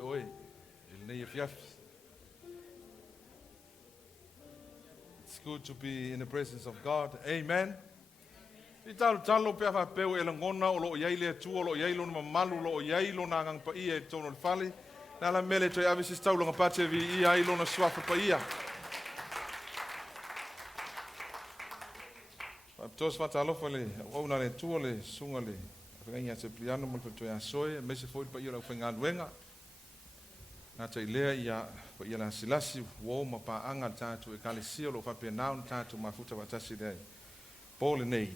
Oi, it's good to be in the presence of God. Amen. Talo pe fa peu e langona o lo yai le tu o lo yai lo mamalu lo yai lo na ngang pa ia tono fali na la mele to ave sis taulo ngapate vi ia lo na swafa pa ia. Tos fa talo fale o na le tu le sunga le nganya se pliano mo to ya soe me se foi pa ia lo fenga wenga. Na te lea ia pa ia la silasi wo ma pa anga tatu e kalesia lo fa pe naun tatu mafuta watasi dei. Paul nei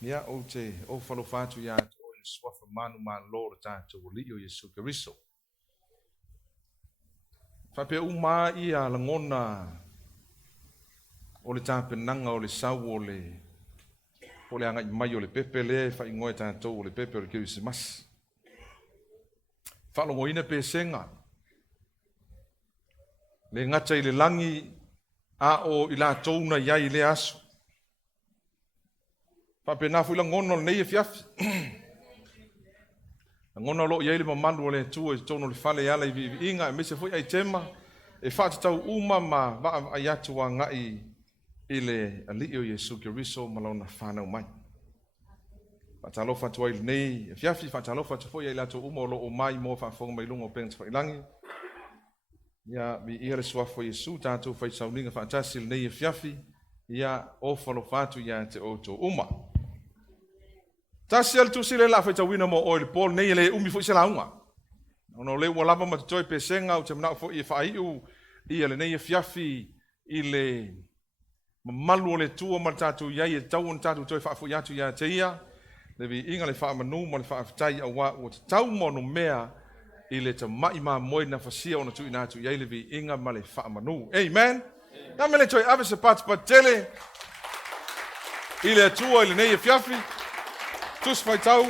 Mia o te o falo fatu ya o le swafa manu ma lo tatu o lio Yesu Keriso. Fa pe uma ia la ngona o le tape nanga o le sau o le anga mai o le pepe le fa ingoe tatu o le pepe o le Christmas. Fa lo ngoina pe senga. Le ngata i le langi a o ila touna yai le asu. Pape na fuila ngono nei fiafi. Ngono lo yele mamalu le tu e tono le fale yala i inga me se foi ai tema e fa tau uma ma va ayatu wa ngai ile alio Yesu Keriso malona fana mai. Patalo fa tu ile nei fiafi fa talo fa tu foi ile tu uma lo o mai mo fa fong mai lungo pen fa ilangi. Ya bi ire swa fo Yesu tatu fa sauninga fa tasil nei fiafi ya o falo fatu ya te o to uma. Tasial tu sile la feta wina mo oil Paul nei le umi fo sila unga. Ono le wala ma toi pesenga o te mna fo I fa iu I le nei fiafi I le malu le tu ma tatu ya I tau on tatu toi fa fo ya tu ya te ia le vi inga le fa manu mo le fa tai awa o te tau mo no mea I le te mai ma moi na fasia ona tu ina tu ya le vi inga ma le fa manu. Amen. Na mele toi ave se pat patele I le tu o le nei fiafi tus fai tau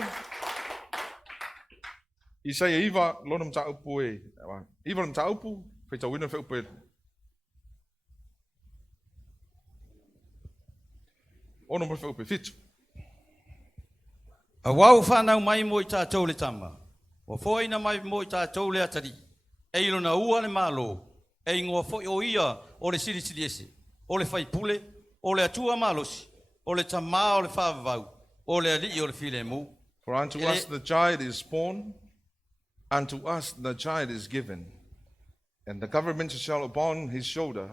Isaia iwa lona mta upu e iwa mta upu fai tau wina fai upu e ono mo fai upu e fitu a wau whanau mai mo I tātou le tama wa foina mai mo I tātou le atari e ilo na ua le malo e ingoa foi o ia o le siri siri ese o le fai pule o le atua malosi o le tama o le whavavau For unto us the child is born, unto us the child is given, and the government shall upon his shoulder,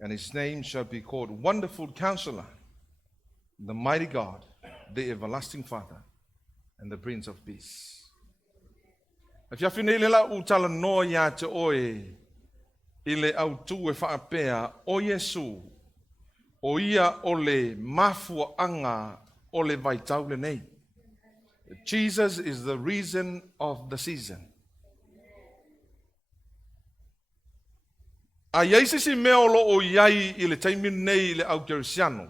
and his name shall be called Wonderful Counsellor, the Mighty God, the Everlasting Father, and the Prince of Peace. If you fine la utala no ya te oe, ile au tu e whaapea o Yesu, o ia o le mafua anga ole vaitau le nei. Jesus is the reason of the season. A yeise si mea o lo o iai I le taimi nei le au kerisiano.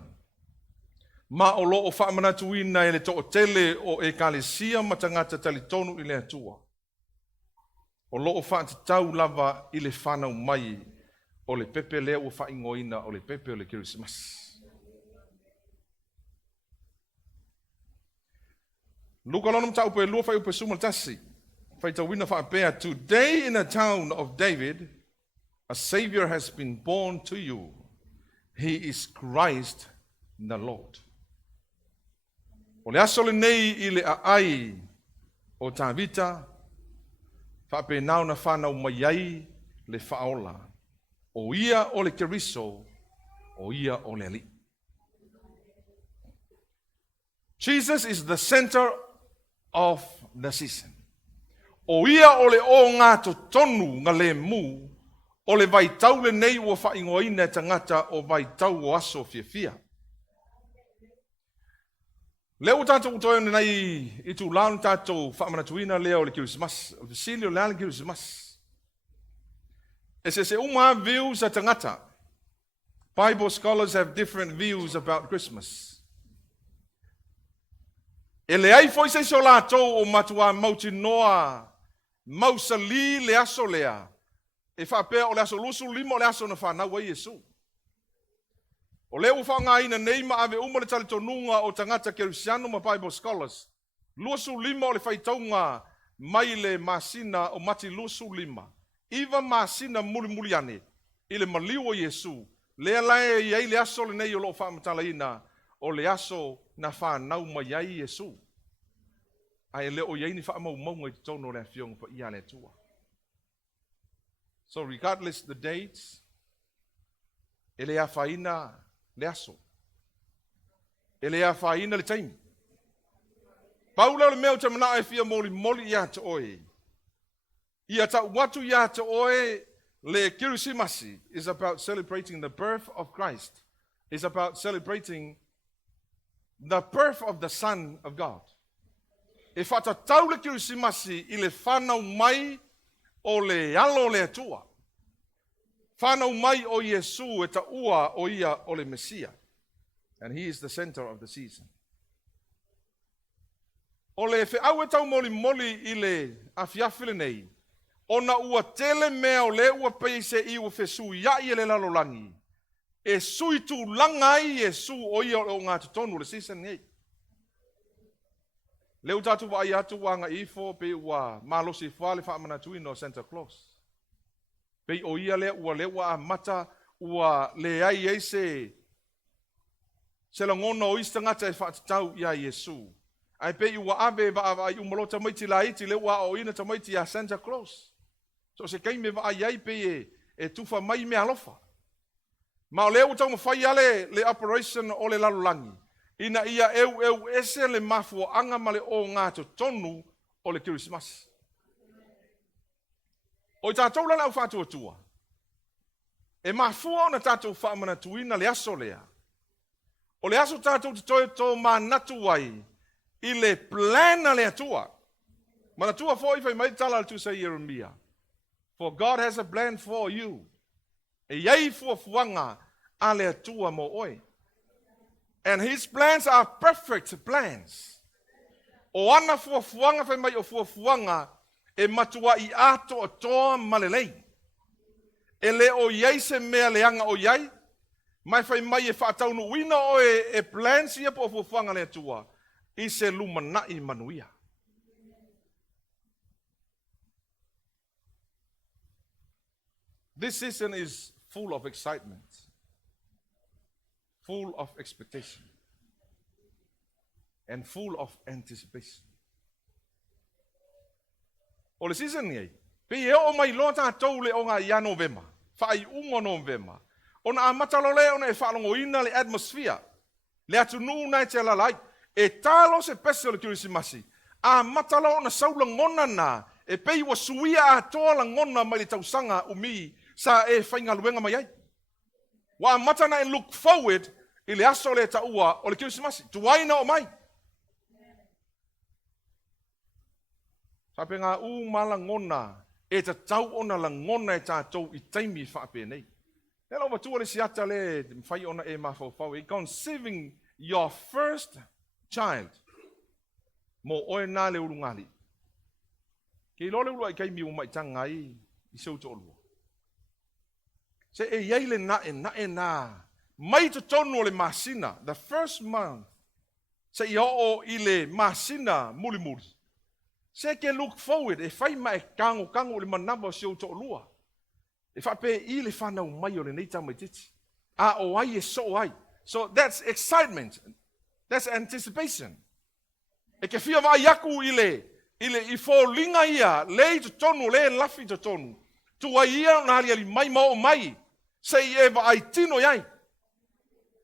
Ma o lo o whaamanatuina I le to o tele o e kalesia matangata talitonu I le atua. O lo o whaatatau lava I le whanau mai o le pepe lea o whaingoina o le pepe o le Christmas. Lukalonum tau pe lua fai upe sumal tasi. Fai tau wina fai pea. Today in the town of David, a Savior has been born to you. He is Christ the Lord. O le asole nei I le ai o tavita. Fai pe nau na whanau maiai le whaola. O ia o le keriso. O ia o le ali. Jesus is the center of the season. O ia o le o ngā to tonu ngā le mu, o le vai tau le nei ua whaingoina tangata o vai tau o aso fia fia. Leo tātou utoe nei I tu laun tātou whaamanatuina leo le Christmas, o le sili o le Christmas. E se uma views a tangata. Bible scholars have different views about Christmas. E le ai foi se so lātou o matua mauti noa, mausali le aso lea, e whapea o le aso lusu lima o le aso na whanau ai Yesu. O leo whanga ina nei ma ave umale talitonunga o tangata kerisiano ma Bible scholars, lusu lima o le whaitaunga mai le masina o mati lusu lima. Iwa masina muli ane. Ile maliu o Yesu. Lea lae iai le aso le nei o lo whaamatalaina. O le aso na whanau mai ai Yesu. Ai le o iai ni whaamau maunga i tono le fiong pa ia le tua. So regardless the dates, ele a whaina le aso. Ele a whaina le taimi. Paula le meo te mana e fia moli ia te oe. Ia ta watu ia te oe le Kirisimasi is about celebrating the birth of Christ. It's about celebrating the birth of the Son of God. E whata tau le Kirisimasi i le whanau mai o le alo le atua. Whanau mai o Yesu e ta ua o ia o le Mesia. And he is the center of the season. O le fe au e tau moli i le afiafile nei. Ona ua tele mea o le ua peise i ua fesu ia i le lalolangi. E sui tu langai Yesu o ia o ngā tutonu le season nei. Leu tatu wa ai atu wanga ifo pe ua malosi fuale wha amana tui no Santa Claus. Pe o ia le ua mata ua le ai eise se la ngona o ista ngata e whaatau ia Yesu. Ai pe ua ave wa ai umalota maiti la iti le ua o ina ta maiti a Santa Claus. So se kai me wa ai pe e tufa mai me alofa. Ma o le utau mawhai ale le operation o le lalulangi. Ina ia eu ese le mafu anga male o ngā tonu o le Christmas. O i tātou lana au whātua tua. E mafu o na tātou whaamana tuina le aso lea. O le aso tātou te toi tō mā natu wai i le plana le atua. Mana tua fo i whai mai tala tu sa Jeremia. For God has a plan for you. E iei fuafuanga a le atua mo oi. And his plans are perfect plans. O ana fuafuanga whai mai o fuafuanga e matua i ato o toa malelei. E le o iei se mea leanga o iei. Mai whai mai e whaataunu wina o e plans ia po fuafuanga le atua. I se lumanai manuia. This season is full of excitement. Full of expectation. And full of anticipation. O le season ni ei. Pe e o mai lota tau le o ngā ia November. Whai ungo November. O na amatalo le o na e whalongo ina le atmosphere. Le atu nuu nai te lalai. E talo se pese o le Kirisimasi. A matalo o na saula ngona na. E pei wa suia a toa la ngona mai le tausanga umi. Sa e whainga luenga mai ai. Wa matana e look forward i le aso le taua o le Kirisimasi. Tuaina o mai. Sape ngā mala ngona e ta tau ona la ngona e tātou i taimi whaape nei. E lau matua le siata le mwhai ona e mawhau e conceiving your first child. Mo oe nā le urungali. Ke ilo le urua i kai miu mai tanga i seu to olua. Se e iei le nae nā. Mai to tonu le masina, the first month. Se i o i le masina muli. Se ke look forward, e whai mai kango le manamba o seu to olua. E whape i le whanau mai o le neita mai titi. A o ai e so ai. So that's excitement. That's anticipation. E ke fia vai aku i fōlinga ia, le to tonu, le lafi to tonu. Tua ia na ali mai mo mai. Sei e va ai tino iai.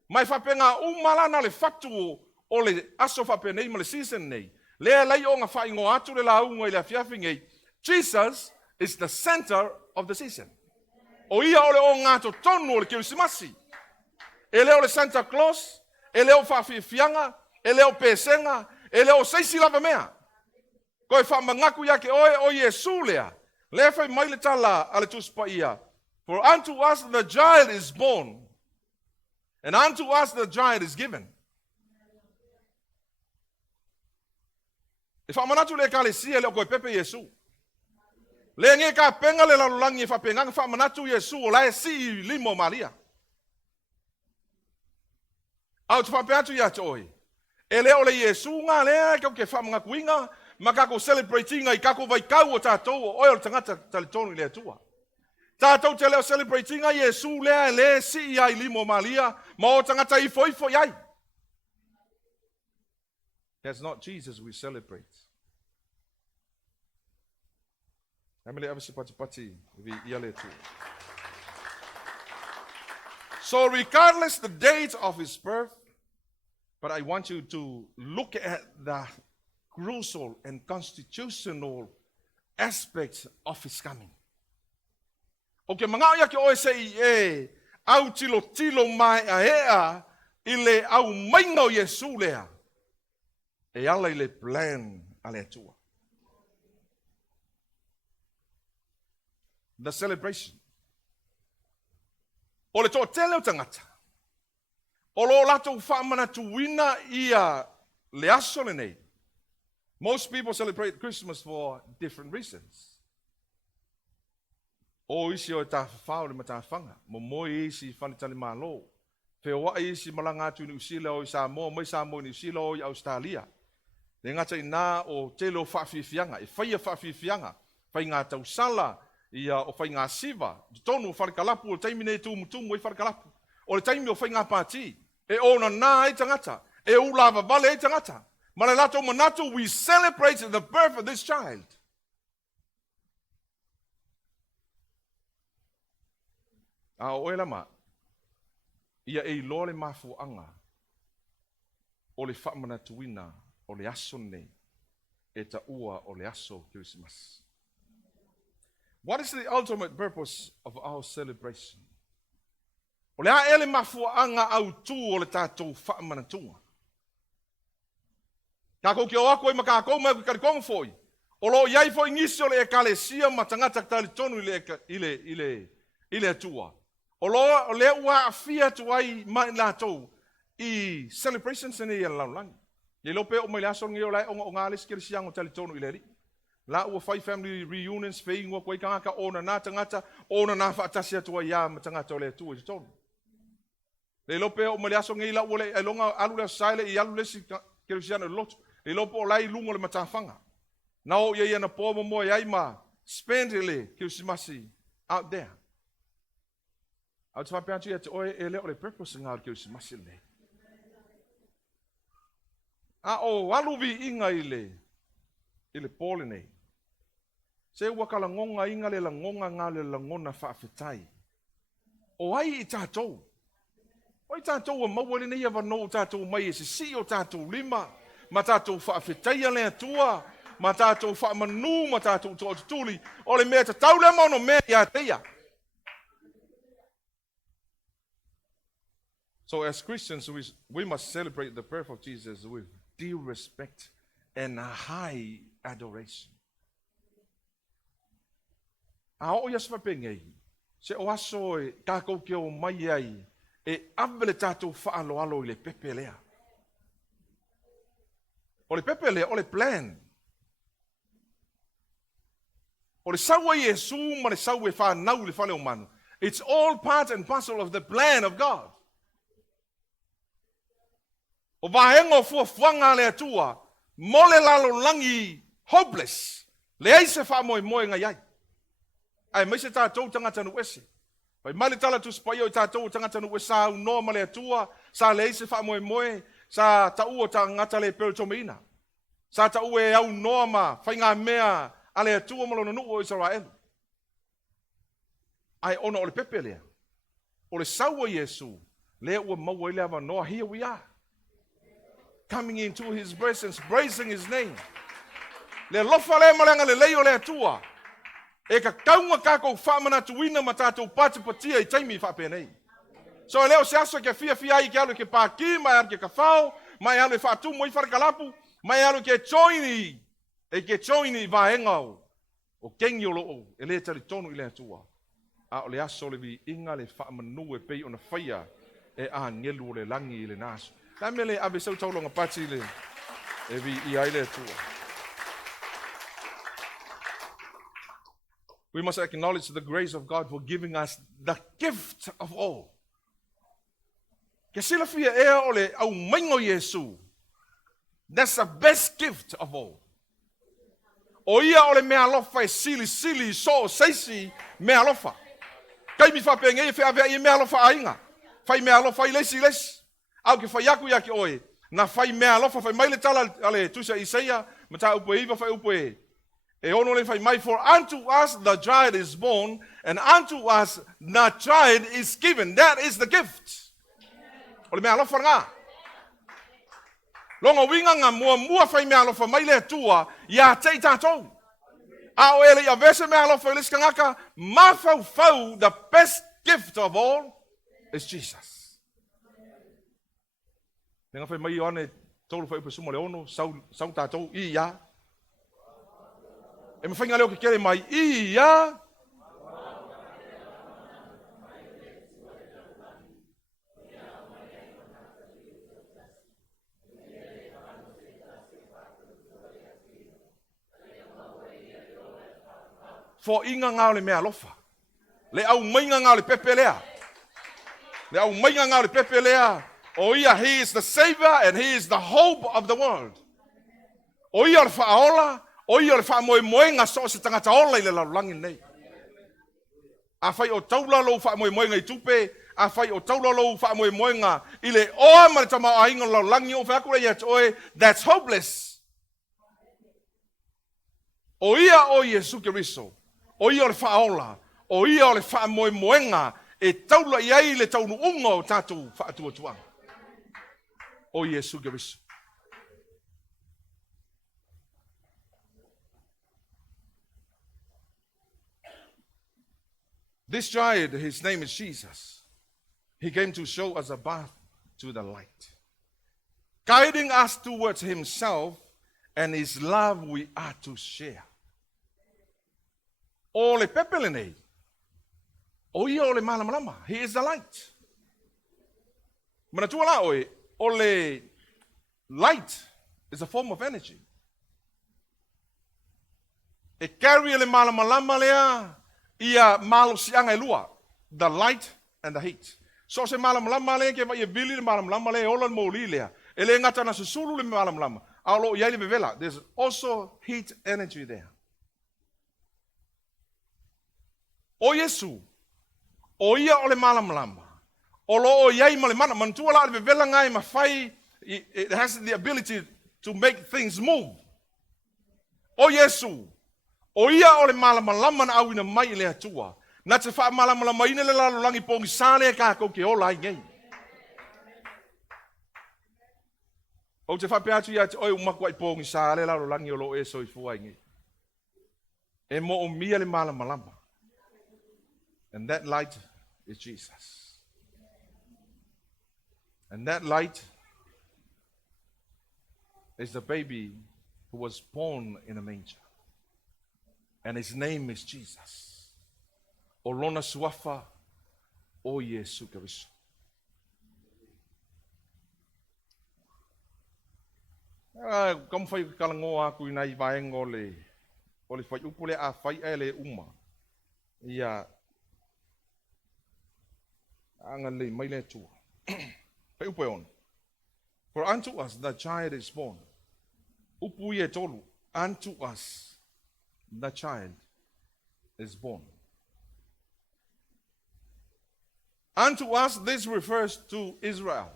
Mai whapenga umalana le fatu o le aso whape nei ma le season nei. Lea lei o ngā whaingo atu le launga i le fiawhingi. Jesus is the center of the season. O ia ole o ngā to tonu o le Kirisimasi. E leo le Santa Claus, e leo whawhiwhianga, e leo pesenga, e leo seisi lava mea. Koe whamangaku ia ke oe o Yesu lea. Lea whai mai le tala ale tuspa ia. For unto us the child is born, and unto us the child is given. E whamanatu le kalesia leo koe pepe Yesu. Le nge ka penga le lalulangi e whapengang whamanatu Yesu o lae si limo Maria. Au tu whapeatu ia te oi. E leo le Yesu ngā lea kau ke whamangakuinga, Makako celebrating ai kako vai kau o tātou o oil tangata tali tonu i lea tua. Tātou te leo celebrating ai Yesu lea le si i ai limo malia, ma o tangata i foifo iai. That's not Jesus we celebrate. Emily avisi pati vi ia le tua. So regardless the date of his birth, but I want you to look at the crucial and constitutional aspects of his coming. Okay, mga ia ki oe sei au tilo mai a ea ile au maingo Yesu lea. E ala ile plan ale atua. The celebration. O le toa tele o tangata. O lo lato whaamana tuwina ia le aso le nei. Most people celebrate Christmas for different reasons. O isi o ta whao le mata whanga. Mo moi isi whanitani malo. Wheoa isi malanga atu ni usila o Samoan, mai Samoan ni usila o Australia. Le ngata ina o telo whaafifianga. E whaia whaafifianga. Whai ngā tau sala. Ia o whai ngā siva. Tonu o wharekalapu o taimine tu mutumu o wharekalapu. O le taimi o whai ngā pāti. E ona nā e tangata. E ulava vale e tangata. Ma le lato manatu, we celebrated the birth of this child. A o e lama. Ia e loa le mafuanga. O le whaamanatuina. O le aso nei. E ta ua o le aso Christmas. What is the ultimate purpose of our celebration? O le a ele mafuanga au tu o le tātou whaamanatua. Ka kou ki o ako i maka kou mai kari kongo foi. O lo iai foi ngisi o le ekalesia ma tangata tali tonu ile atua. O lo le ua afia tuai mai lātou i celebration sene i laulangi. Le lope o mai laso ngi o lai o ngā les kiri siang o tali tonu ile ri. La ua fai family reunions fei ngua koe kangaka ona nā tangata, ona nā whaatasi atua ia ma tangata o le atua i tonu. Le lope o mai laso ngi la ua le alonga alu le saile i alu lesi kiri siang o lotu. Le lopo o lai lungo le matawhanga. Na o ia na pōma mo iai ma spend ele Kirsimasi out there. Au te whapeantu ia te oe e leo le purpose ngā Kirsimasi le. A o aluvi inga ile pōle nei. Se ua ka langonga inga le langonga ngā le langona whaafetai. O ai i tātou. O i tātou a mawale nei ava no tātou mai e se si o tātou lima. Ma tātou whaafetaia lea tua, ma tātou whaamanu, ma tātou tōtutuli, o le mea ta taule mono mea ia teia. So as Christians, we must celebrate the birth of Jesus with due respect and high adoration. A o ia swapengei, se o aso e tākou ke o mai ai, e avele tātou whaaloalo i le pepe lea. O le pepele, o le plan. O le saua Yesu, ma le saua whanau le whale o manu. It's all part and parcel of the plan of God. O vahenga o fuafuanga le atua, mo le lalo langi hopeless. Le aise wha moe ngai ai. Ai maise tātou tangata nu ese. Pai mali tala tu spai o tātou tangata nu esa au noa ma le atua, sa le aise wha moe. Sa ta ua ta ngata le perotomeina. Sa ta ua e au noa ma whai ngā mea ale atua malona nuu o Israel. Ai ona o le pepe lea. O le saua Yesu. Lea ua maua ile ava noa. Here we are. Coming into his presence, praising his name. Le lofa le malanga le leo le atua. E ka kaunga kako whamana tuina ma tātou patipatia I taimi whapenei. So leo se aso ke fia ai ke alu ke paki, mai alu ke kafao, mai alu whaatu moi wharakalapu, mai alu ke choini, e ke choini vaengau, o kengi o loo, e le tari tonu I le atua. A o le aso le vi inga le whaamanu e pei o na whaia, e a ngelu o le langi I le naso. Ka mele ave sau taulonga pati le, e vi I ai le atua. We must acknowledge the grace of God for giving us the gift of all. Ke sila fia ea o le au maingo Yesu. That's the best gift of all. O ia ole mea alofa e sili so seisi mea alofa. Kai mi whapenge e whea i mea alofa ainga. Whai mea alofa i lesi. Au ke whai aku ia ki oe. Na whai mea alofa whai maile tala ale tusa Isaia. Mata upo iwa whai upo e. E ono le whai mai. For unto us the child is born. And unto us the child is given. That is the gift. Ole mea alofa ngā. Longa winga ngā mua whai mea alofa mai le tua ia tei tātou. A o ele ia vese mea alofa ilis kangaka mawhau the best gift of all is Jesus. Nenga whai mai ane tolu whai upesuma le ono sau tātou i ia. E mawhainga leo ke kere mai i ia. For inga ngā le mea lofa. Le au mainga ngā le pepe lea. Le au mainga ngā le pepe lea. O ia, he is the savior and he is the hope of the world. O ia le whaaola. O ia le whaamoemoenga so se tangata ola i le laulangi nei. A whai o taulalo whaamoemoenga i tupe. A whai o taulalo whaamoemoenga i le oa ma le tamau a inga laulangi o whaakura ia oe. That's hopeless. O ia o Yesu Keriso. O ia o le whaola, o ia o le whaamoemoenga, e taula iai le taunu unga o tātou whaatuatuanga. O Yesu Keriso. This child, his name is Jesus. He came to show us a path to the light, guiding us towards himself and his love we are to share. O le pepele nei. O ia o le malamalama. He is the light. Mana tua la oe, o le light is a form of energy. E carry le malamalama lea, ia malo sianga e lua. The light and the heat. So se malamalama lea, ke vai e vili le malamalama lea, ola mo li lea. E le ngata na susulu le malamalama. Alo iai le bevela. There's also heat energy there. O Yesu, o ia o le malamalama, o lo o iai ma le mana, mantua la le vela ngai ma fai, it has the ability to make things move. O Yesu, o ia o le malamalama na awina mai le atua, na te wha malamalama ina le lalolangi pongi sāle ka kou ke ola i ngai. O te wha peatu ia te oi umakua i pongi sāle lalolangi o lo e soi fua i ngai. E mo o mia le malamalama. And that light is Jesus. And that light is the baby who was born in a manger. And his name is Jesus. O lona suafa o Yesu Keriso. Kam fai kalango aku inai vaengo le fai upule a fai ele uma. Ia angale maile tua. Fai upe on. For unto us the child is born. Upu ye tolu. Unto us the child is born. Unto us this refers to Israel.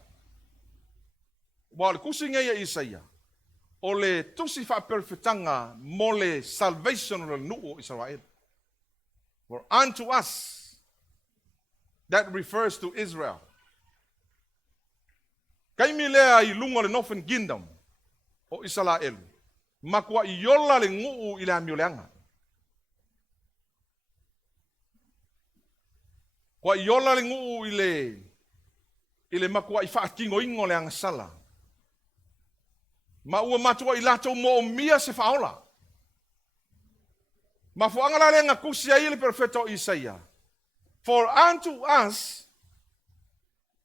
Wal kusinga ya Isaia. O le tusi fa perfetanga mo le salvation o nu'u Israel. For unto us that refers to Israel. Kaimi lea I lunga le nofen kingdom o Israel. Makua I yola le nguu I le amioleanga. Kua I yola le nguu I le makua I whaakingo ingo le angasala. Ma ua matua I lato mo o mia se whaola. Ma fuangala le ngakusia I le perfeto Isaia. For unto us,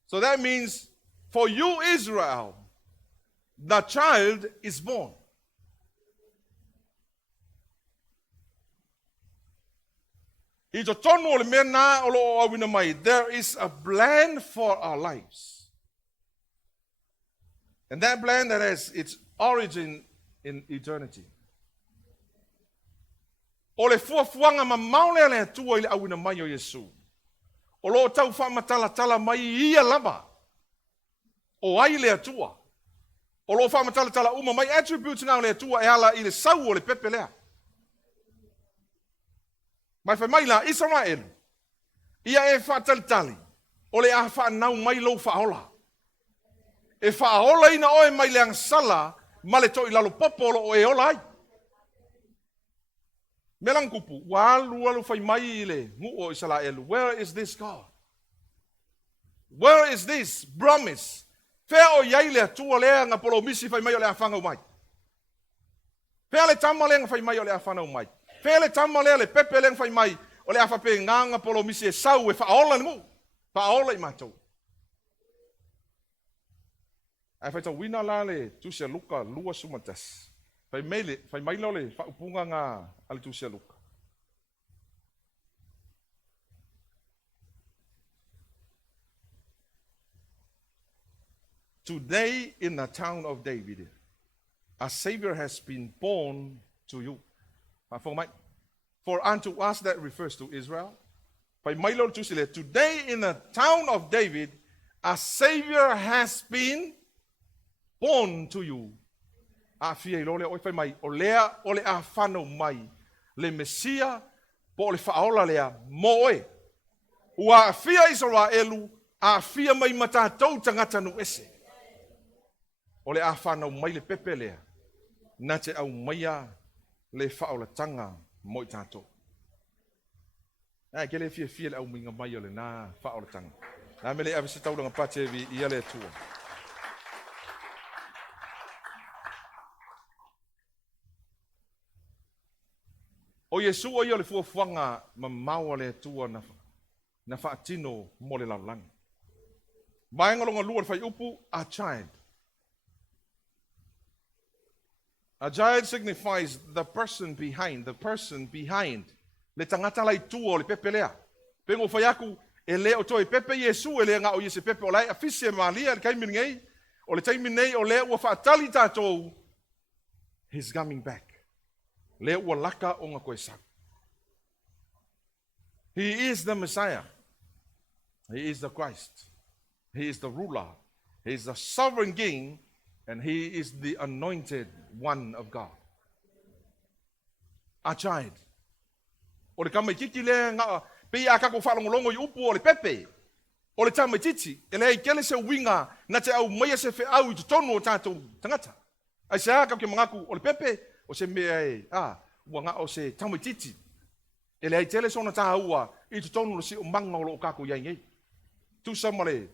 so that means for you Israel, the child is born. There is a plan for our lives. And that plan that has its origin in eternity. O le fuafuanga ma maule le atua ile awina mai o Yesu. O lo tau whaamatala mai ia lava. O ai le atua. O lo whaamatala uma mai attributes ngā le atua e ala i le sau o le pepe lea. Mai whai mai la Israel. Ia e whaatalitali. O le a whaanau mai lo whaola. E whaola ina oe mai le angsala ma le toi lalo popolo o e ola ai. Melang kupu, walu fai mai ile ngu o Israel. Where is this God? Where is this promise? Fea o iai le atua lea ngā polo misi fai mai o le awhanga umai. Fea le tama lea fai mai o le awhana umai. Fea le tama lea le pepe lea fai mai o le awhape ngā polo misi e sau e whaola ngu. Whaola i mātou. Ai fai tau wina la le tusia luka lua sumatas. Fai mai le whaupunga ngā ale tusia luka. Today in the town of David, a Savior has been born to you. For unto us that refers to Israel. Today in the town of David, a Savior has been born to you. Afia ilole oi fai mai o lea o le a whanau mai le Mesia po le whaola lea moe. Ua afia Israelu a afia mai matatou tangata nu ese. O le a whanau mai le pepe lea na te au maia le whaola tanga mo i tātou. Ke le fia le au minga mai o le nā whaola tanga. Nā mele awese tauranga patevi ia le tua. O Yesu o ia le fuafuanga ma maua le tua na whaatino mo le laulangi. Maenga longa lua le whai upu, a child. A child signifies the person behind. Le tangata lai tua o le pepe lea. Pengo whai aku e leo toi pepe Yesu e lea ngā o Yese pepe o lai a fisi e maalia le kaimini ngei. O le taimini nei o lea ua whaatali tātou. He's coming back. Lea ua laka o ngā koe sau. He is the Messiah. He is the Christ. He is the ruler. He is the sovereign king. And he is the anointed one of God. A child. O le kamai kiki lea ngā pei a kako whalongolongo i upu o le pepe. O le tamai titi. E lea i kele se winga na te au maia se fe au i tutonu o tātou tangata. Ai se a kau ke mangaku o le pepe. O se mea e, ua ngā o se tamai titi. E lea i tele sona tā ua i tutonu lo si o manga o lo o kako iai ngei. Tusa male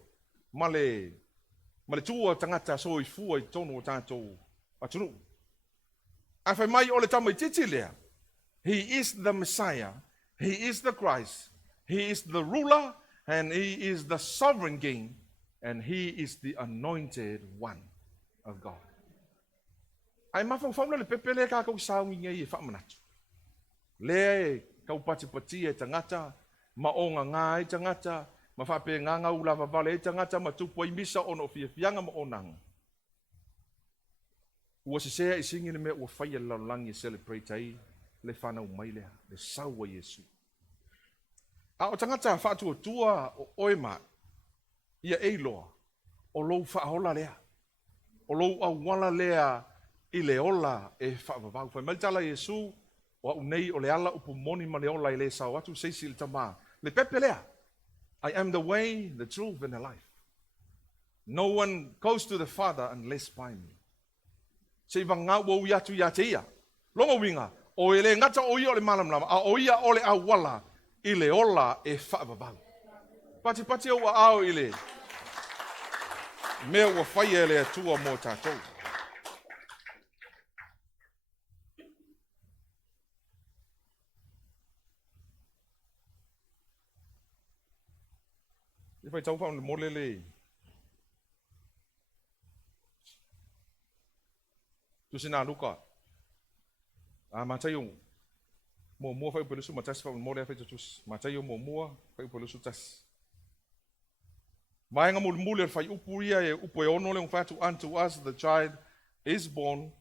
tua tangata so i fua i tonu o tātou atunu. A whai mai o le tamai titi lea. He is the Messiah. He is the Christ. He is the ruler. And he is the sovereign king. And he is the anointed one of God. Ai mawhawhawla le pepe lea kākau saungi ngei e whamanatu. Lea e kaupatipati e tangata. Maonga ngā e tangata. Ma whape nganga ula wawale e tangata ma tupu i misa ono fianga ma onanga. Ua se sea i singi me ua whaia laulangi e celebrate ai le whanau mai lea, le saua Yesu. A o tangata whaatua tua o oema ia eiloa o lou whaahola lea. O lou awala lea i le ola e whaavavau. Whai maitala Yesu o unei o le ala upu moni ma le ola i le sao atu seisi le tama. Le pepe lea. I am the way, the truth, and the life. No one goes to the Father unless by me. Se vanga wo ia tu ia te ia. Longa winga, o ele ngata o ia o le malamlama, a o ia o le awala, i le ola e whaavavau. Pati o wa ao i le. Mea ua whaia le atua mo tātou. Fai tau whao le molele. Tusi nā luka. Mātai o mua whai upelusu ma tasi whao le mole a whai tutus. Mātai o mua whai upelusu tasi. Maenga mule whai upu ia e upu e ono le whatu unto us the child is born.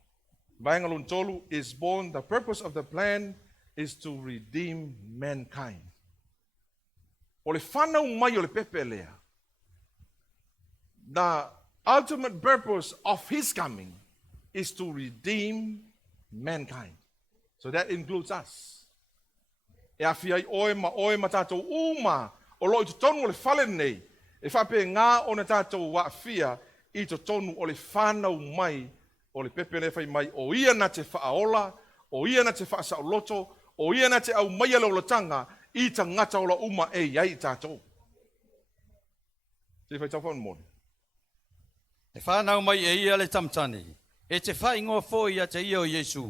Maenga lun tolu is born. The purpose of the plan is to redeem mankind. O le whanau mai o le pepe lea. The ultimate purpose of his coming is to redeem mankind. So that includes us. E awhia i oe ma tātou uma o loi to tonu o le whale nei. E whape ngā o na tātou wa awhia i to tonu o le whanau mai o le pepe le whai mai o ia na te whaola, o ia na te whaasaoloto, o ia na te au mai alo lotanga i ta ngata o la uma e iai tātou. Te whai tau whanu mōni. E whanau mai e ia le tamtani. E te whai ngoa fōi a te ia o Yesu.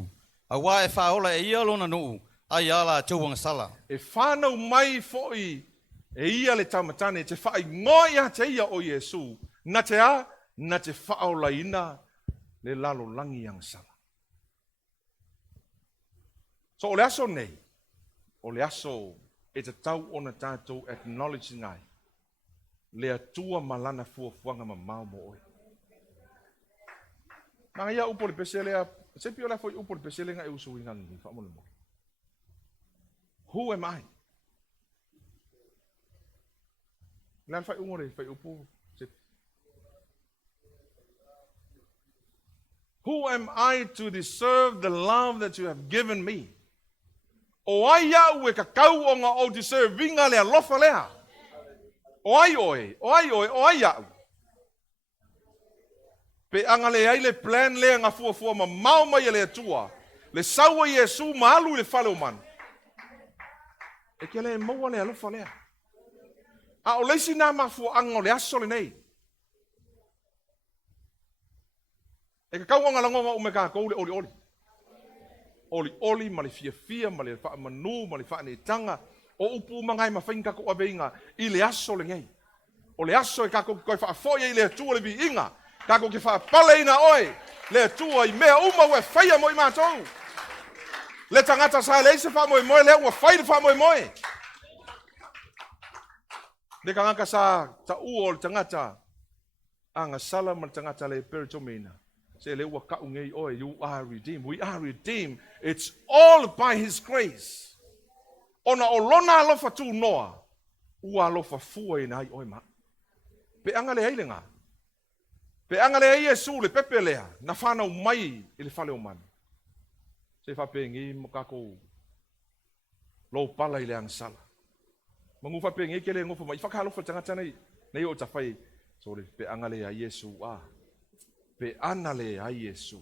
A wā e whaola e ia lona nuu. Ai ala tauanga sala. E whanau mai fōi e ia le tamatane. Te whai ngoa ia te ia o Yesu. Na te a, na te whaola ina le lalo langi ang sala. So o le aso nei. O le aso e te tau o na tātou acknowledging ai. Le atua malana fuafuanga ma mau mo oi. Nanga ia upo le peselea, sepi o la foi upo le peselea nga e usu inga ni whamole mo. Who am I? Lan fai umore, fai upo. Who am I to deserve the love that you have given me? O ai au e ka kau o ngā o deservinga lea lofa lea. O ai oe, o ai au. Pe anga le ai le plan lea ngā fuafua ma mau mai e le atua. Le saua Yesu ma alu le whale o man. E ke le maua le alofa lea. A o leisi nā mafua anga o le aso le nei. E ka kau anga langonga ume kā kou le oli oli. Oli oli, ma le fia fia, ma le wha manu, ma le wha ne tanga. O upu mangai ma whainga ko abeinga i le aso le ngei. O le aso e kako ki koe wha foia i le atua le vi inga. Kako ki wha pale ina oe. Le atua i mea uma ue whaia mo i mātou. Le tangata sa le ise wha moe moe le ua whaida wha moe moe. Le kangaka sa ta ua o le tangata. Anga sala ma le tangata le peritomina. Se le ua kaungei oe, you are redeemed. We are redeemed. It's all by his grace. Ona o lona alofa tū noa, ua alofa fua ina ai oe ma. Pe anga le eile ngā. Pe anga le eile su le pepe lea, na whanau mai i le whale o mani. Se whapengi mo kako lo pala i le angsala. Mangu whapengi ke le ngofa mai, whakalofa tangata nei o tawhai. So le pe anga le a Yesu a. Pe ana le a Yesu.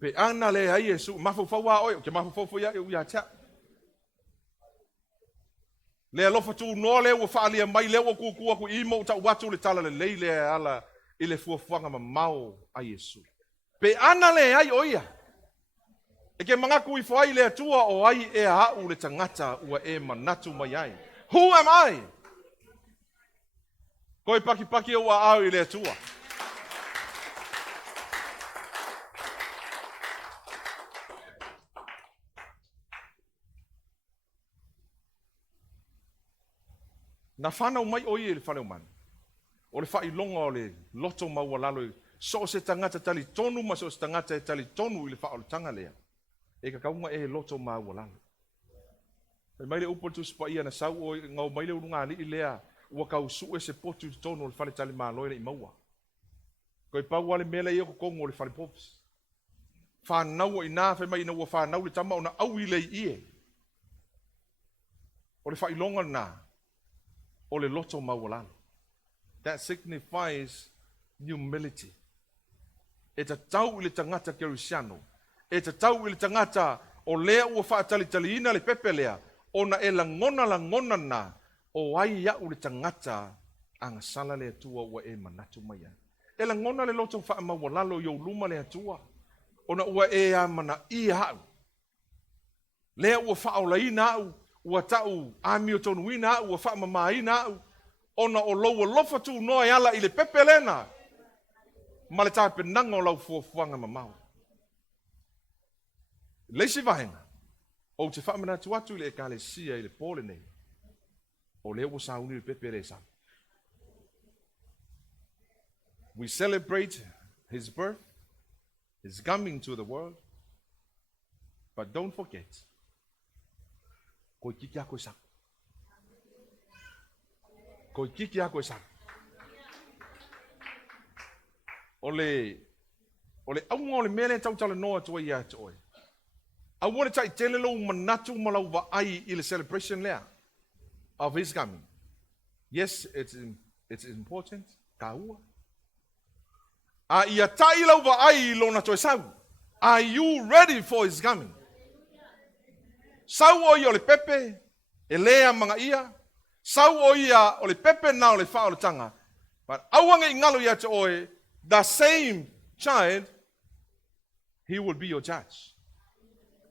Pe ana le a Yesu. Mafu faua oi, ke mafu faua ia e uia tia. Le alofa tu no le ua whaalia mai le ua kukua ku imo ta watu le tala le leile ala i le fuafuanga ma mau a Yesu. Pe ana le ai oia. E ke mangaku i whai le atua o ai e a au le tangata ua e manatu mai ai. Who am I? Koe paki paki ua au i le atua. Na whanau mai oi e le whanau man. O le whai longa o le loto maua lalo. So se tangata tali tonu ma so se tangata e tali tonu i le wha o le tanga lea. E ka kaunga e loto maua lalo. E mai le upo tu spa ia na sau o ngau mai le urunga li i lea. Ua kau su e se potu tonu o le whale tali maa loe le i maua. Ko i pau ale mele i o kongo o le whale popis. Whanau o ina whai mai ina ua whanau le tama o na au i le i e. O le whai longa na. O le loto mawalalo. That signifies humility. E ta tau i le tangata kerisiano. E ta tau i le tangata o lea ua whaatali ina le pepe lea. O na e langona na. O ai ia u le tangata anga sala le atua ua e manatu maya. E langona le loto wha mawalalo i o luma le atua. O na ua e a mana i hau. Lea ua whaola ina au. Ua tau amio tonu ina, ua wha mama ina, ona o loua lofa tu noa e ala i le pepe lena. Ma le tae penanga o lau fuafuanga mamau. Leisi vahenga, o te whamana tu atu i le ekalesia i le pole nei. O le ua sauni le pepe le sa. We celebrate his birth, his coming to the world. But don't forget, koe kiki ako isa. Koe kiki ako isa. Ole aunga ole mele tau tala noa tua ia te oe. Awone tai tele lo manatu malau wa ai i le celebration lea of his coming. Yes, it's important. Kaua. A ia tai lau wa ai lo na toe sau. Are you ready for his coming? Sau o ia ole pepe, e lea manga ia. Sau o ia ole pepe na ole wha ole tanga. But awanga i ngalo ia te oe, the same child, he will be your judge.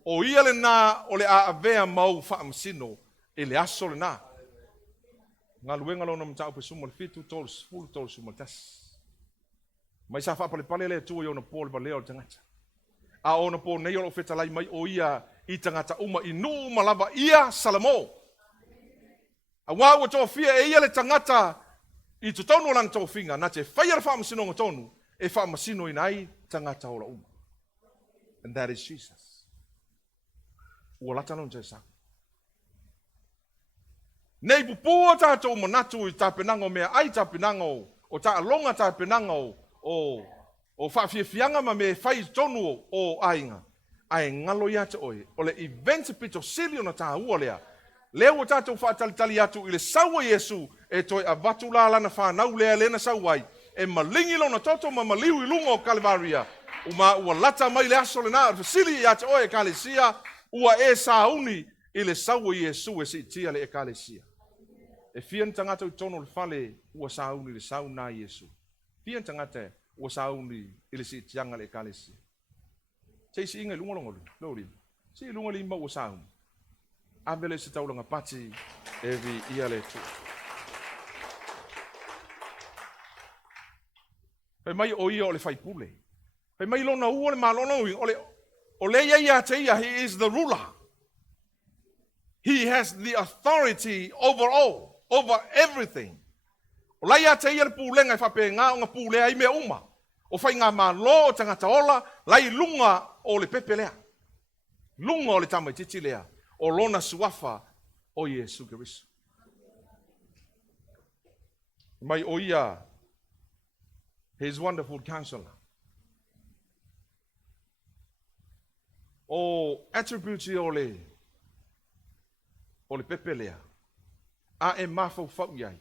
O ia le nā o le a avea mau whaamasino e le aso le nā. Ngā luenga lona mtau pe sumo le fitu tolu sfulu tolu sumo le tasi. Mai sa whaapale pale le tua i ona pōle pa leo le tangata. A ona pō nei o whetalai mai o ia i tangata uma i nuu malava ia salamo. A wā ua tō fia e ia le tangata i tu tonu lang tō finga na te whaia le whaamasino ngā tonu e whaamasino i nai tangata o la uma. And that is Jesus. Ua lata non te sa. Nei pupua tātou manatu i tā penango mea ai tā penango o tā alonga tā penango o whawhiawhianga ma me whai tonu o ainga. Ai ngalo ia te oe. O le events pito sili o na tā ua lea. Leo o tātou whaatalitali atu i le saua Yesu e toi a watu la lana whanau lea lena sauai. E malingi lo na toto ma maliu i lunga o Kalivaria. Ua lata mai le aso le nā. Sili ia te oe Kalesia. Ua e sauni i le saua Yesu e si tia le ekalesia. E fian tangata i tono le fale ua sauni le sauna Yesu. Fian tangata ua sauni i le si tianga le ekalesia. Te isi inga lunga longa lori. Si lunga lima ua sauni. Avele se taulanga pati e vi ia le tu. Pe mai o ia o le faipule. Pe mai lona ua le malona ui o le he is the ruler. He has the authority over all, over everything. O lai ate ia le pūlenga i whape ngā o ngā pūlea i mea uma. O whai ngā mālo o tangata ola, lai lunga o le pepe lea. Lunga o le tamai titi lea. O lona suafa o Yesu Kiriso. Mai o ia, his wonderful counselor. O attributes o le pepe lea. A e mafau fau iai.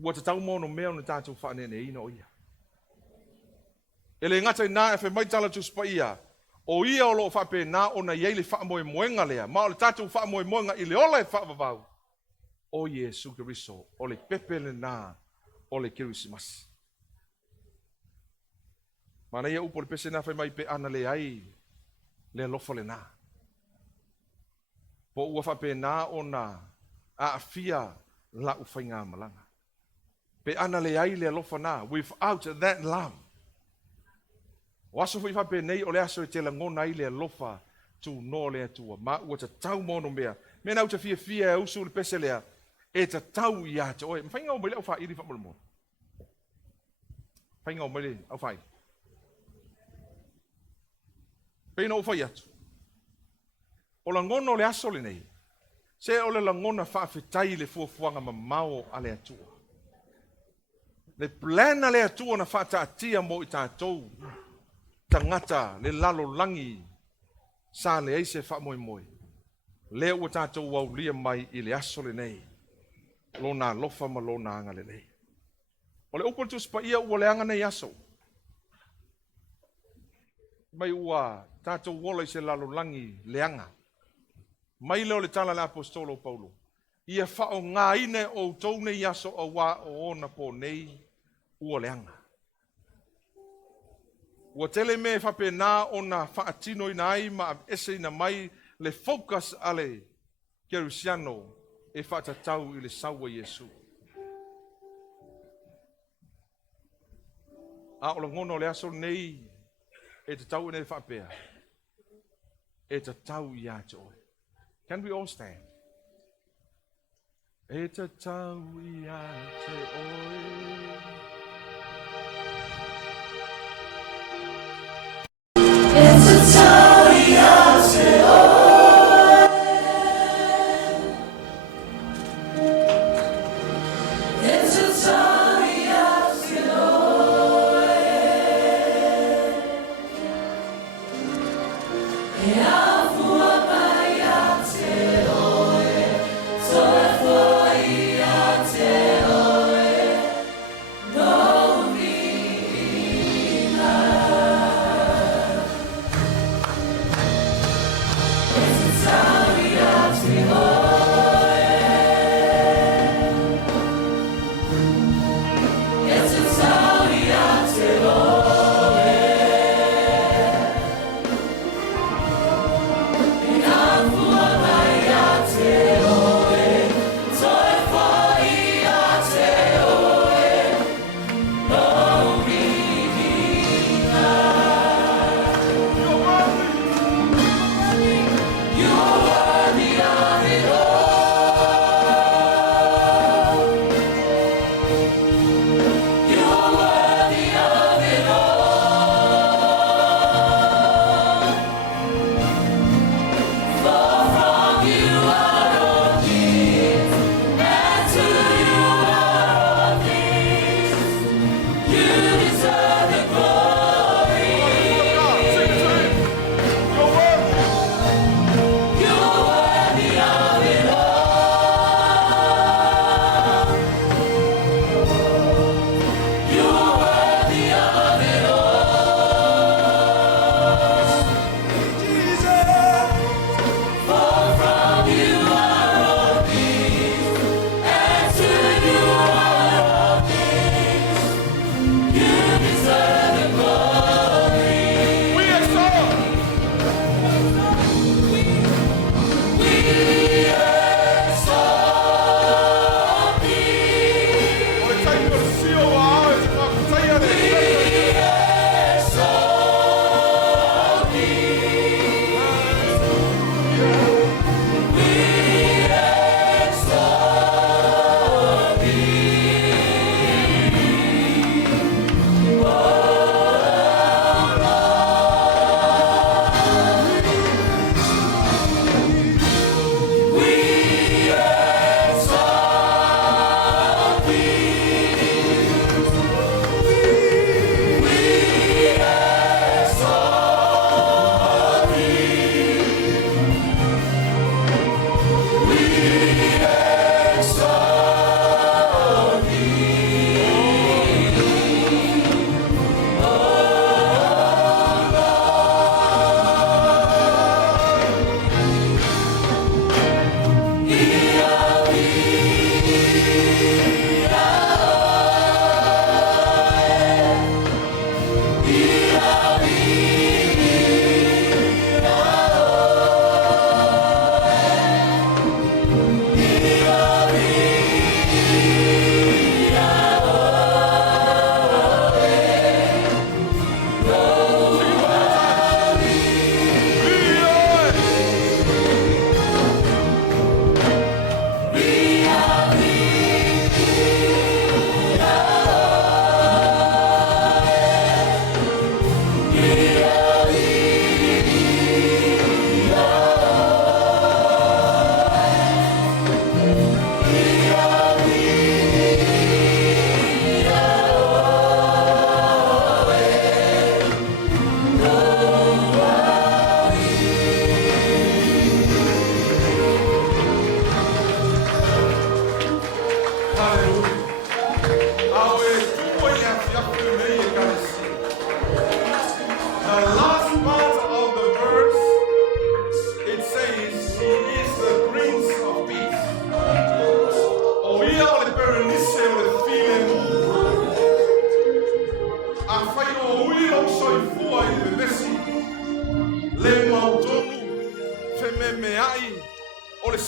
Ua te tau mono mea na tātou whanene ina o ia. Ele ngata i nā e whai maitala tu spa ia. O ia o loo whape nā o na iei le whaamoe moenga lea. Ma o le tātou whaamoe moenga i le ola e whaavavau. O Yesu Kiriso. O le pepe le nā o le Kirisimas. Mana ia upo le pese nā whai mai pe ana le ai. Le lofa le nā. Po ua whape nā o nā a fia la ufai ngā malanga. Pe ana le ai le lofa nā. Without that love. O aso fui whape nei o le aso e te langona i le lofa tu no le atua. Ma ua ta tau mono mea. Mea nau ta fia e usu le pese lea. E ta tau i ate. Oe, mwhainga o maile au wha iri wha molo. Mwhainga o maile au wha iri. Peina o whai atu. O la ngono le aso le nei. Se o le la ngona whaafetai le fuafuanga ma mao a le atua. Le plana le atua na whaata atia mo i tātou. Tangata le lalo langi. Sa le eise wha moe moe. Le ua tātou wau lia mai i le aso le nei. Lona lofa ma lona anga le nei. O le upo tu spa ia ua le anga nei aso. Mai ua tātou wola i se lalo langi leanga. Mai leo le tala le apostolo Paulo. Ia whao ngā ine o taune i aso a wā o ona po nei ua leanga. Ua tele me whape nā o na whaatino i nai ma ese ina mai le focus ale Kerusiano e whaatatau i le saua Yesu. A o la ngono le aso nei e te tau nei whapea. E te tau i a te oe. Can we all stand? E te tau i a te oe. E te tau i a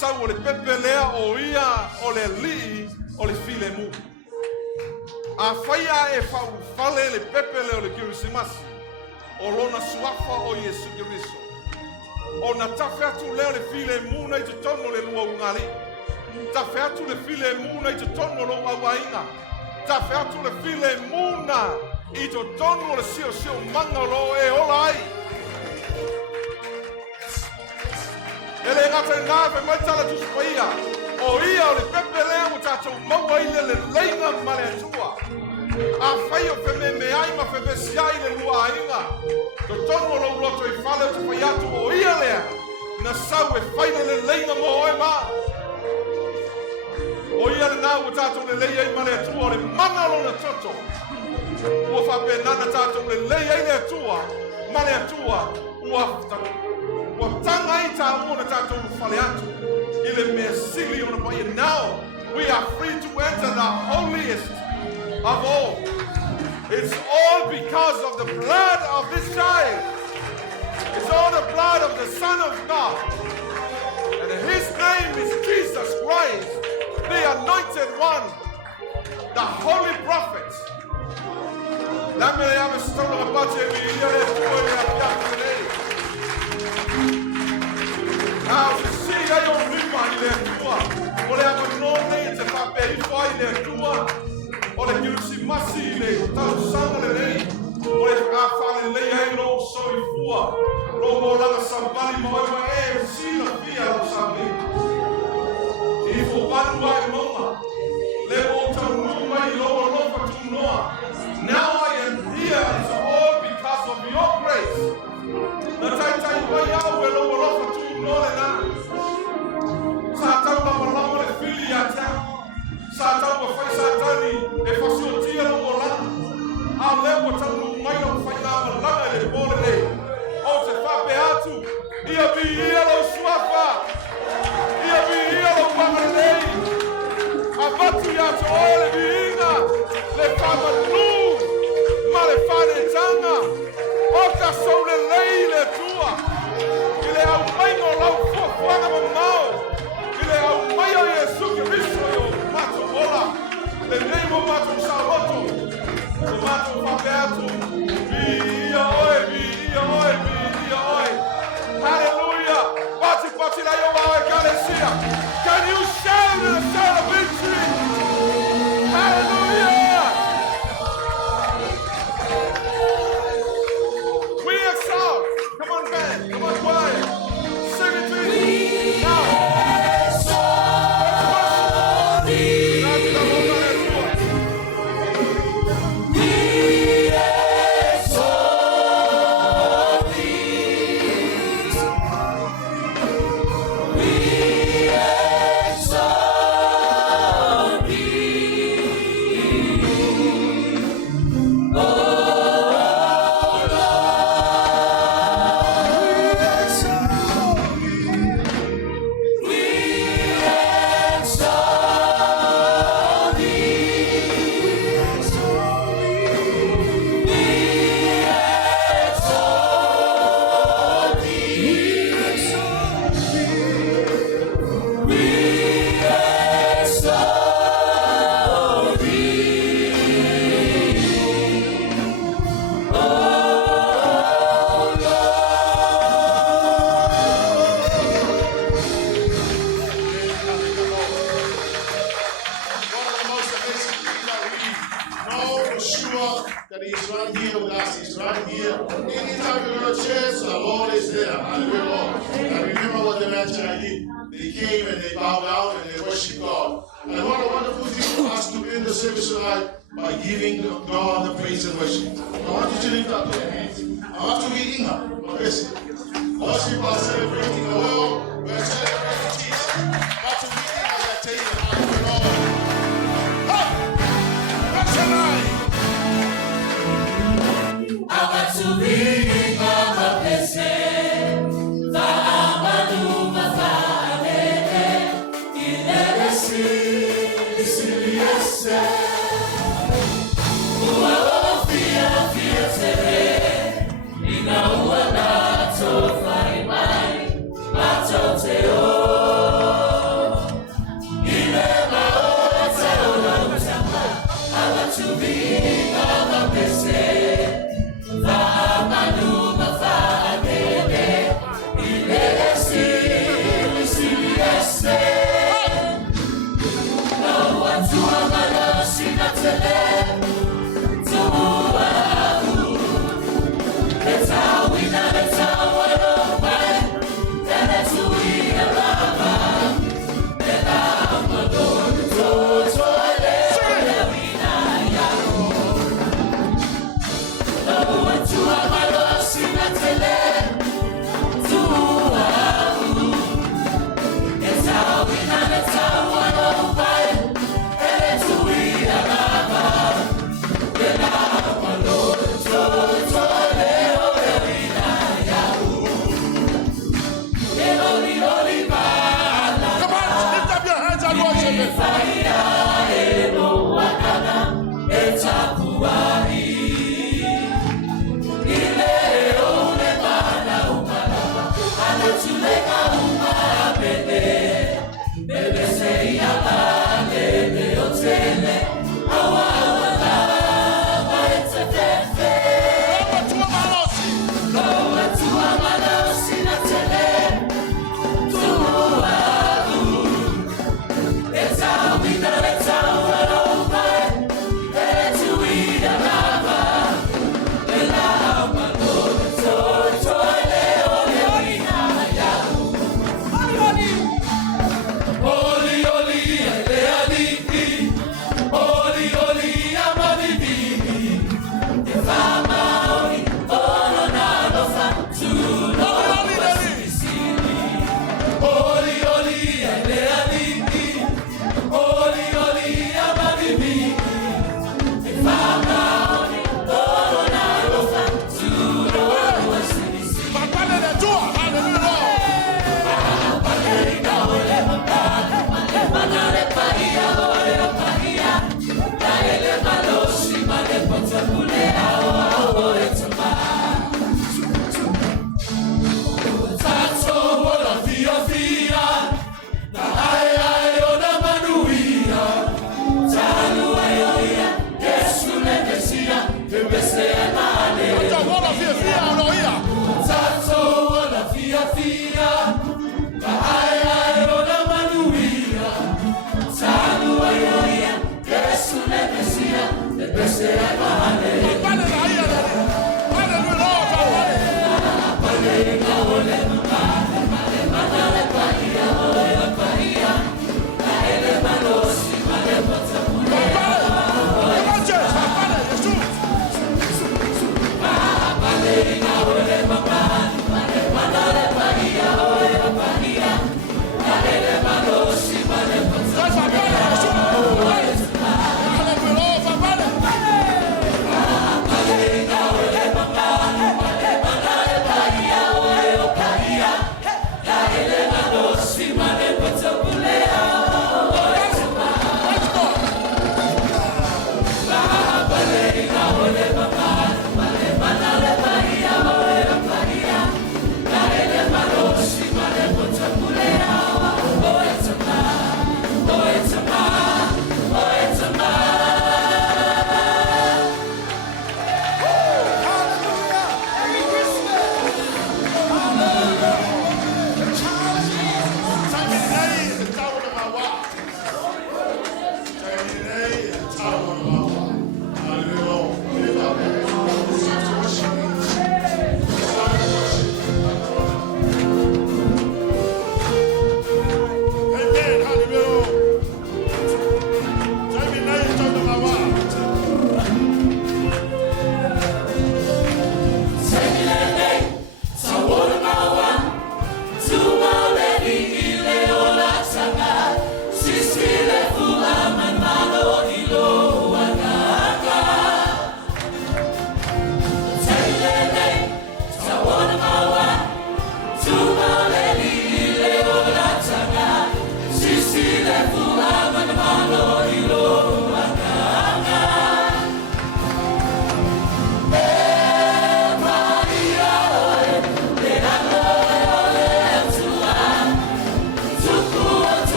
sau o le pepe lea o ia o le li o le file mu. A whaia e whau whale le pepe leo le kirisimasi o lona suafa o Yesu Kiriso. O na tafe atu leo le file mu na i te tono le lua ungali. Tafe atu le file mu na i te tono lo awainga. Tafe atu le file mu na i te tono le sio manga lo e olai. Ele ngata ngave mai tala tu spaia. O ia o le pepe lea o tatou maua ile le leinga male atua. A whai o wheme me ai ma wheme siai le lua ainga. To tono lo roto I whale o te whai atu o ia lea. Na sau e whaina le leinga mo oe ma. O ia le nā o tatou le lei ai male atua o le mangalo na toto. Ua whape nana tatou le lei ai le atua. Male atua ua tanga I tā ua na tatou whale atu. Ile mea sili o na pai. Now we are free to enter the holiest of all. It's all because of the blood of this child. It's all the blood of the Son of God. And his name is Jesus Christ, the anointed one, the holy prophet. La me llama stola la pace mi iere tuo e a now see I don't live by the tua. Ole a nome te fa per I fuori le tua. Ole chiusi massile, tau sangue lei. Ole a fare lei ai no so I fua. Lo la sambali mo e si la via lo sabe. I fu panu ai mama. Le volta no mai lo fa tu no. Now I am here it's all because of your grace. Na tai tai vai au e lo fa tu no le na. Satau ma malama le fili ata. Satau ma fai satani e fasio tia no mola. A lepo tau mai no fai na malama le pole le. O te fa pe atu. Ia bi lo suafa. Ia bi lo pamale. A batu ya to ole biinga. Le fama lu. Ma le fane tanga. O ka so le lei le tua. Ile au mai no lau fuafuanga ma mau. Ile au mai o Yesu Kiriso yo mato ola. Le name o mato saroto. O mato fabeatu. Via oi. Hallelujah. Pati la yo wa ekalesia. Can you shout in a shout of victory? Hallelujah. We exalt. Come on, band. Come on, choir. Sing it to me. Now. Mato It's how we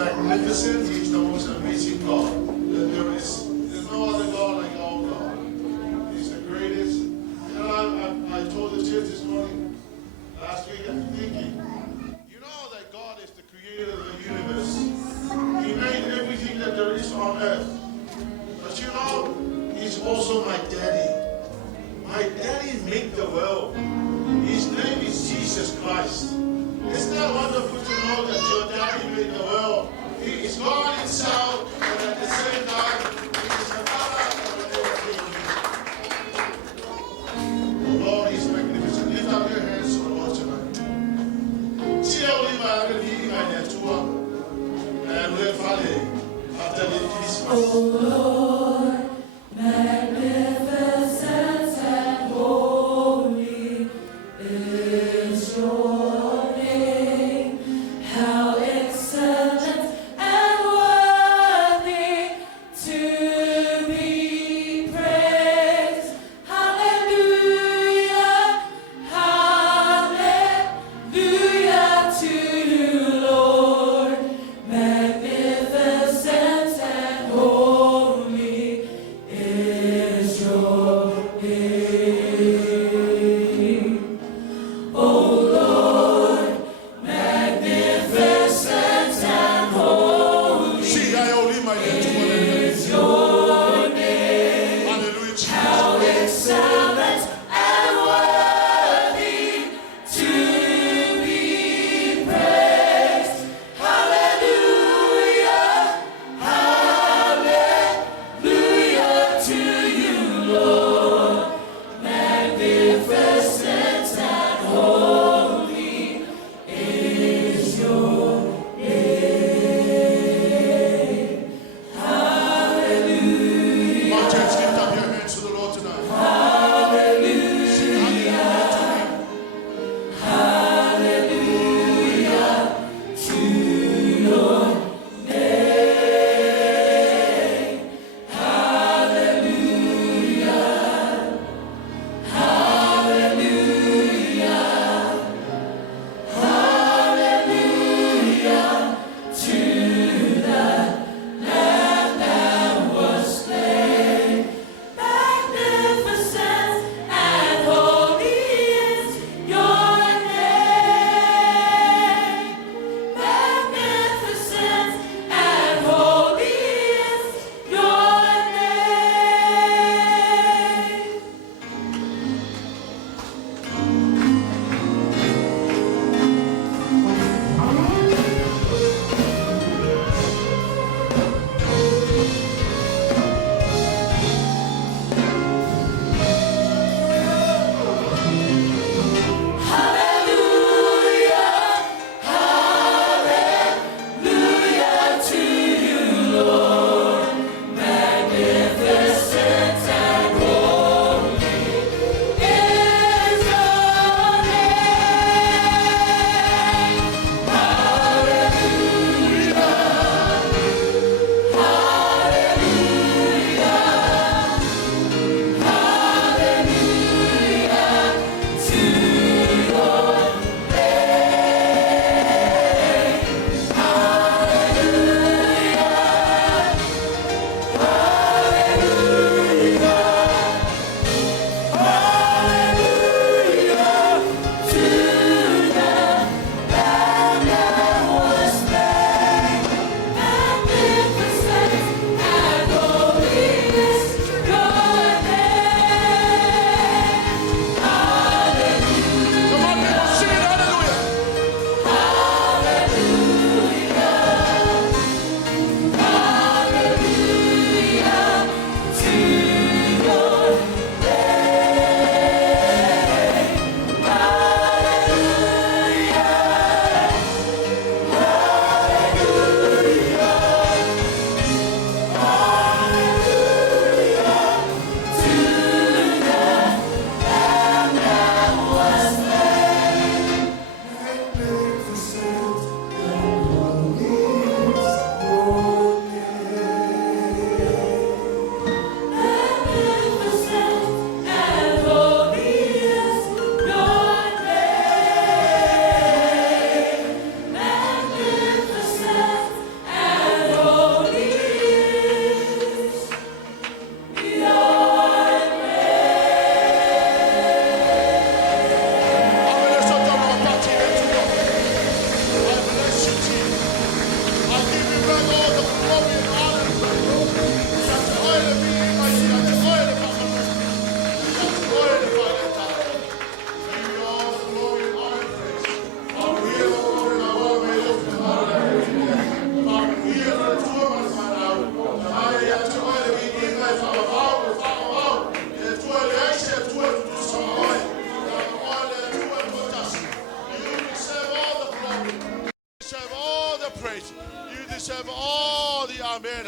magnificent. He's the most amazing God. There's no other God like our God. He's the greatest. You know, I told the church this morning, last week, I'm thinking, you know that God is the creator of the universe. He made everything that there is on earth. But you know, He's also my daddy. My daddy made the world. His name is Jesus Christ. Isn't that wonderful to know that your daddy made the world? He is God Himself, and at the same time, He is the Father of everything. The Lord is magnificent. Lift up your hands to the Lord tonight. See how we are living in a tour, and we're falling after the Christmas. Oh Lord, magnificent and holy is your name. How excellent and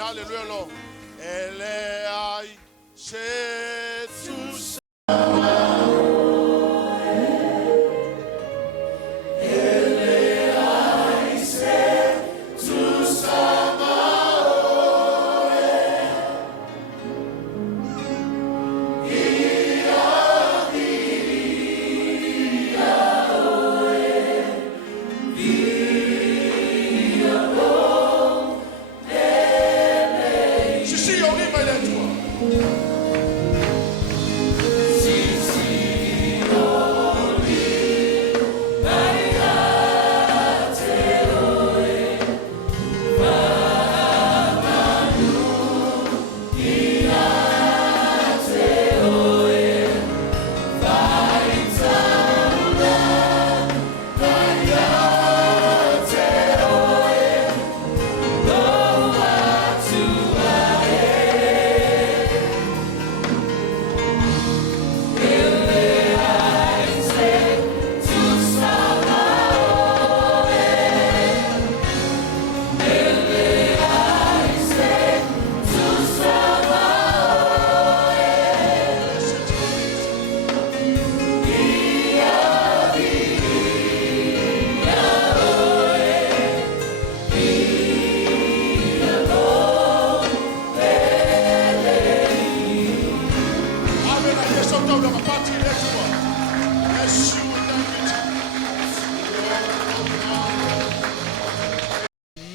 Halleluiah, Lord. Ele ai se tu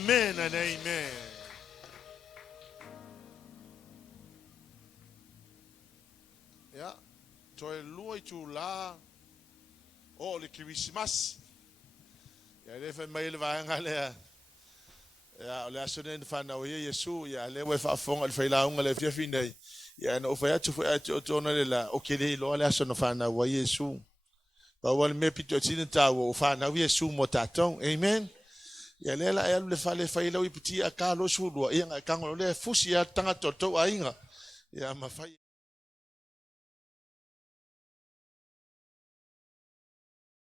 Amen and amen. Yeah, toi lui tu la, oh le Christmas. Ya le fait mail va ngale. Ya le asonen fana o Yesu ya le we fa fonga le fa la unga le fia finde. Ya no fa ya tu fa tu tona le la okele lo le asono fana o Yesu. Ba wal me pito tinta o fana o Yesu motaton. Amen. Ya lela ya le fale faila wi piti akalo sudwa ia kango le fusi ya tanga toto ainga ya mafai